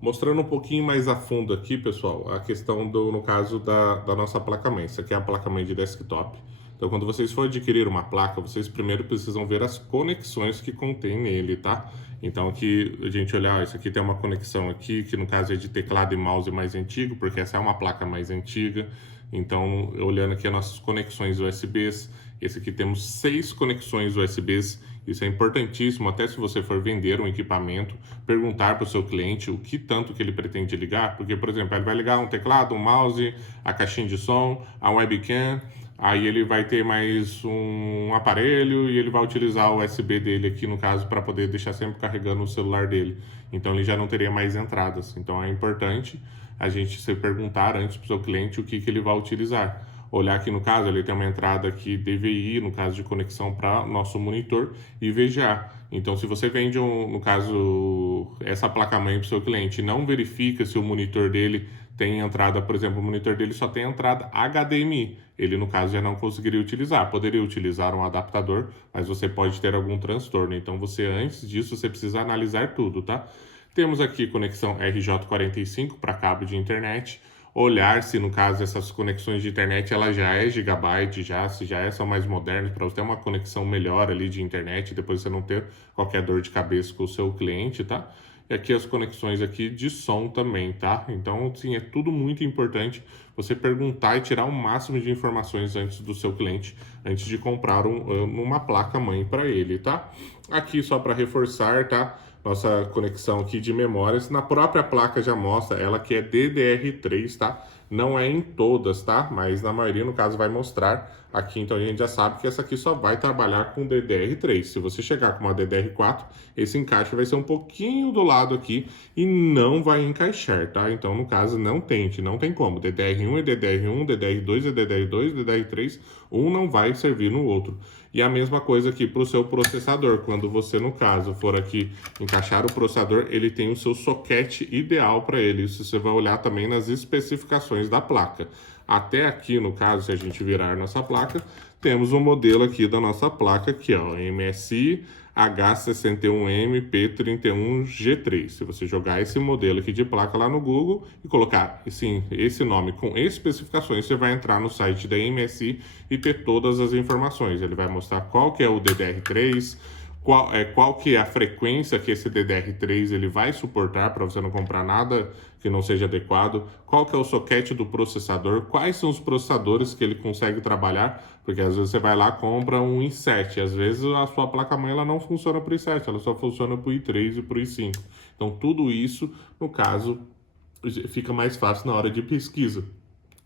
Mostrando um pouquinho mais a fundo aqui, pessoal, a questão no caso da nossa placa-mãe. Isso aqui é a placa-mãe de desktop. Então, quando vocês for adquirir uma placa, vocês primeiro precisam ver as conexões que contém nele, tá? Então, aqui a gente olhar, isso aqui tem uma conexão aqui, que no caso é de teclado e mouse mais antigo, porque essa é uma placa mais antiga. Então, olhando aqui as nossas conexões USBs, esse aqui temos 6 conexões USBs. Isso é importantíssimo, até se você for vender um equipamento, perguntar para o seu cliente o que tanto que ele pretende ligar, porque, por exemplo, ele vai ligar um teclado, um mouse, a caixinha de som, a webcam, aí ele vai ter mais um aparelho e ele vai utilizar o USB dele aqui, no caso, para poder deixar sempre carregando o celular dele. Então, ele já não teria mais entradas. Então, é importante a gente se perguntar antes para o seu cliente o que ele vai utilizar. Olhar aqui no caso, ele tem uma entrada aqui DVI, no caso de conexão para nosso monitor, e VGA. Então, se você vende, no caso, essa placa-mãe para o seu cliente e não verifica se o monitor dele tem entrada, por exemplo, o monitor dele só tem entrada HDMI, ele, no caso, já não conseguiria utilizar. Poderia utilizar um adaptador, mas você pode ter algum transtorno. Então, você, antes disso, você precisa analisar tudo, tá? Temos aqui conexão RJ45 para cabo de internet. Olhar se, no caso, essas conexões de internet, ela já é gigabyte, se já são mais modernas, para você ter uma conexão melhor ali de internet, depois você não ter qualquer dor de cabeça com o seu cliente, tá? E aqui as conexões aqui de som também, tá? Então, sim, é tudo muito importante você perguntar e tirar o máximo de informações antes do seu cliente, antes de comprar uma placa-mãe para ele, tá? Aqui, só para reforçar, tá? Nossa conexão aqui de memórias, na própria placa já mostra ela que é DDR3, tá? Não é em todas, tá? Mas na maioria, no caso, vai mostrar aqui. Então a gente já sabe que essa aqui só vai trabalhar com DDR3. Se você chegar com uma DDR4, esse encaixe vai ser um pouquinho do lado aqui e não vai encaixar, tá? Então, no caso, não tente, não tem como. DDR1 é DDR1, DDR2 é DDR2, DDR3, um não vai servir no outro. E a mesma coisa aqui para o seu processador. Quando você, no caso, for aqui encaixar o processador, ele tem o seu soquete ideal para ele. Isso você vai olhar também nas especificações da placa. Até aqui, no caso, se a gente virar nossa placa, temos um modelo aqui da nossa placa, aqui, ó, MSI H61M P31G3. Se você jogar esse modelo aqui de placa lá no Google e colocar esse nome com especificações, você vai entrar no site da MSI e ter todas as informações. Ele vai mostrar qual que é o DDR3, qual que é a frequência que esse DDR3 ele vai suportar para você não comprar nada que não seja adequado, qual que é o soquete do processador, quais são os processadores que ele consegue trabalhar, porque às vezes você vai lá e compra um i7, às vezes a sua placa-mãe ela não funciona para o i7, ela só funciona para o i3 e para o i5. Então tudo isso, no caso, fica mais fácil na hora de pesquisa.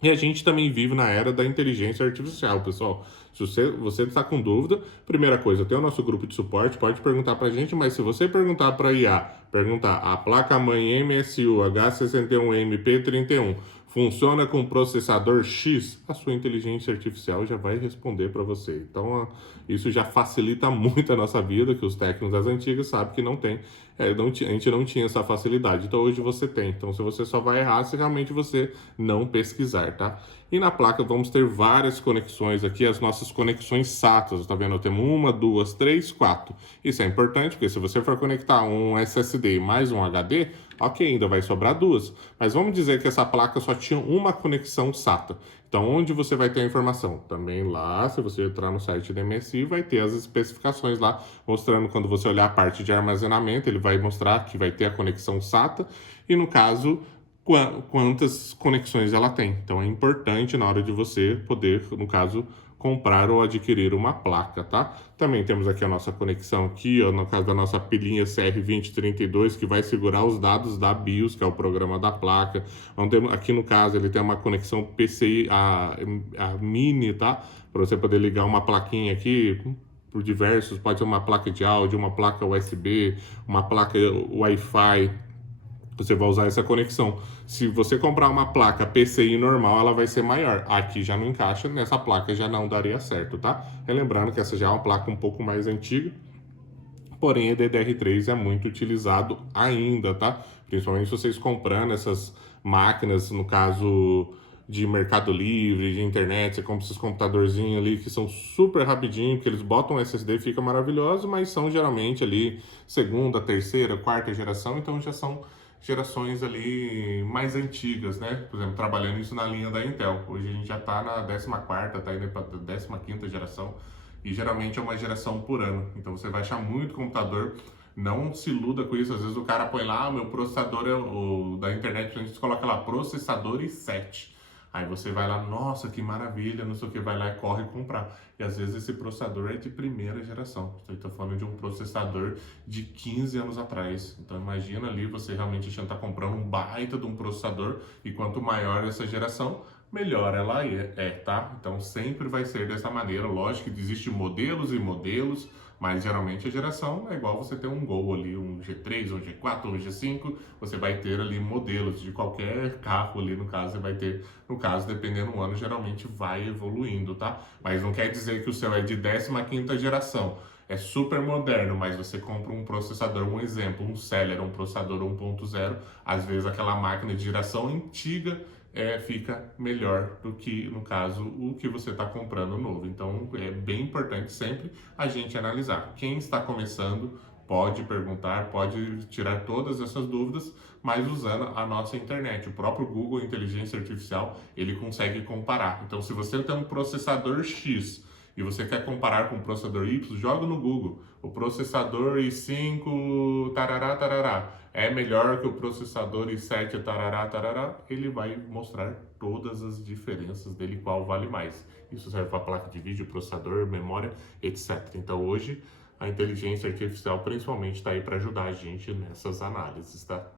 E a gente também vive na era da inteligência artificial, pessoal. Se você está com dúvida, primeira coisa, tem o nosso grupo de suporte, pode perguntar para a gente, mas se você perguntar para a IA, perguntar a placa-mãe MSU H61MP31 funciona com processador X, a sua inteligência artificial já vai responder para você. Então, isso já facilita muito a nossa vida, que os técnicos das antigas sabem que não tem. A gente não tinha essa facilidade, então hoje você tem. Então, se você só vai errar se realmente você não pesquisar, tá? E na placa vamos ter várias conexões aqui, as nossas conexões SATA, tá vendo? Temos 1, 2, 3, 4. Isso é importante, porque se você for conectar um SSD mais um HD, ok, ainda vai sobrar duas. Mas vamos dizer que essa placa só tinha uma conexão SATA. Então, onde você vai ter a informação? Também lá, se você entrar no site da MSI, vai ter as especificações lá, mostrando quando você olhar a parte de armazenamento, ele vai mostrar que vai ter a conexão SATA e, no caso, quantas conexões ela tem. Então, é importante na hora de você poder, no caso, comprar ou adquirir uma placa, tá? Também temos aqui a nossa conexão aqui, ó, no caso da nossa pilinha CR2032, que vai segurar os dados da BIOS, que é o programa da placa. Então, aqui no caso, ele tem uma conexão PCI, a mini, tá? Para você poder ligar uma plaquinha aqui por diversos, pode ser uma placa de áudio, uma placa USB, uma placa Wi-Fi. Você vai usar essa conexão. Se você comprar uma placa PCI normal, ela vai ser maior. Aqui já não encaixa, nessa placa já não daria certo, tá? Lembrando que essa já é uma placa um pouco mais antiga, porém a DDR3 é muito utilizado ainda, tá? Principalmente se vocês comprando essas máquinas, no caso de Mercado Livre, de internet, você compra esses computadorzinhos ali que são super rapidinho, que eles botam SSD, fica maravilhoso, mas são geralmente ali segunda, terceira, quarta geração, então já são gerações ali mais antigas, né? Por exemplo, trabalhando isso na linha da Intel. Hoje a gente já está na 14ª, está indo para a 15ª geração, e geralmente é uma geração por ano. Então você vai achar muito computador. Não se iluda com isso. Às vezes o cara põe lá, meu processador é o da internet, a gente coloca lá processador i7. Aí você vai lá, nossa, que maravilha, não sei o que, vai lá e corre comprar. E às vezes esse processador é de primeira geração. Então, estou falando de um processador de 15 anos atrás. Então imagina ali você realmente achando que está comprando um baita de um processador, e quanto maior essa geração, melhor ela tá? Então sempre vai ser dessa maneira. Lógico que existem modelos e modelos, mas geralmente a geração é igual você ter um Gol ali, um G3, um G4, um G5, você vai ter ali modelos de qualquer carro ali, no caso, você vai ter, no caso, dependendo do ano, geralmente vai evoluindo, tá? Mas não quer dizer que o seu é de 15ª geração. É super moderno, mas você compra um processador, um exemplo, um Celeron, um processador 1.0, às vezes aquela máquina de geração antiga fica melhor do que, no caso, o que você está comprando novo. Então, é bem importante sempre a gente analisar. Quem está começando pode perguntar, pode tirar todas essas dúvidas, mas usando a nossa internet. O próprio Google Inteligência Artificial, ele consegue comparar. Então, se você tem um processador X e você quer comparar com o processador Y, joga no Google. O processador i5 tarará, tarará, é melhor que o processador i7 tarará, tarará. Ele vai mostrar todas as diferenças dele, qual vale mais. Isso serve para placa de vídeo, processador, memória, etc. Então hoje a inteligência artificial principalmente está aí para ajudar a gente nessas análises, tá?